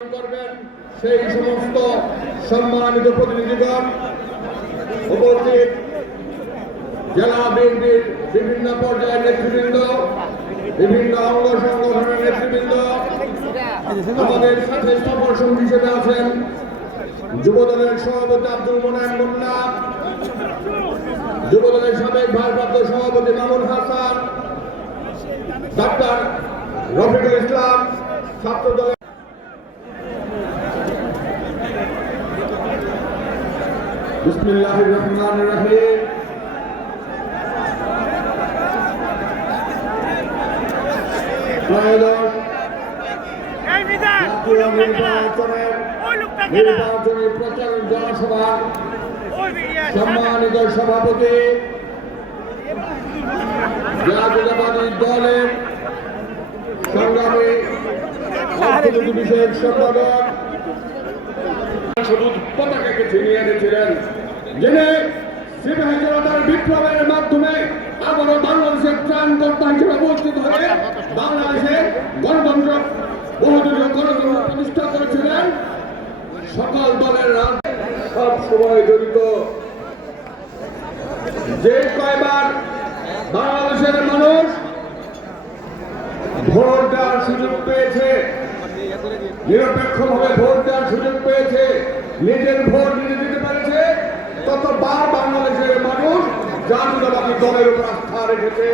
করবেন সেই সমস্ত সম্মানিত প্রতিনিধিগণ, উপস্থিত জেলা বিএনপির বিভিন্ন পর্যায়ের নেতৃবৃন্দ, বিভিন্ন অঙ্গ সংগঠনের নেতৃবৃন্দ, আমাদের সাথে সফর সঙ্গী হিসেবে আছেন যুবদলের সভাপতি আব্দুল মোনায়েম মুন্না, যুবদলের সাবেক ভারপ্রাপ্ত সভাপতি মামুন হাসান, ডাক্তার রফিকুল ইসলাম, ছাত্রদলের বিসমিল্লাহির রহমানির রহিম। নির্বাচনী প্রচার জনসভা সম্মানিত সভাপতি জাতীয়তাবাদী দলের সংগ্রামী অর্থনীতি বিষয়ক সম্পাদক সবুজ পতাকাকে ছিনিয়ে এনেছিলেন, যিনি সিপাহী জনতার বিপ্লবের মাধ্যমে আবারও বাংলাদেশের ত্রাণকর্তা হিসেবে উপস্থিত হয়ে বাংলাদেশের গণতন্ত্র বহুদলীয় গণতন্ত্র প্রতিষ্ঠা করেছিলেন। সকল দলের সব সময় জড়িত। যে কয়বার বাংলাদেশের মানুষ ভোট দেওয়ার সুযোগ পেয়েছে, নিরপেক্ষভাবে ভোট দেওয়ার সুযোগ পেয়েছে, নিজের ভোট নিজে দিতে পেরেছে, ততবার বাংলাদেশের মানুষ জাতীয়তাবাদী দলের উপর আস্থা রেখেছে।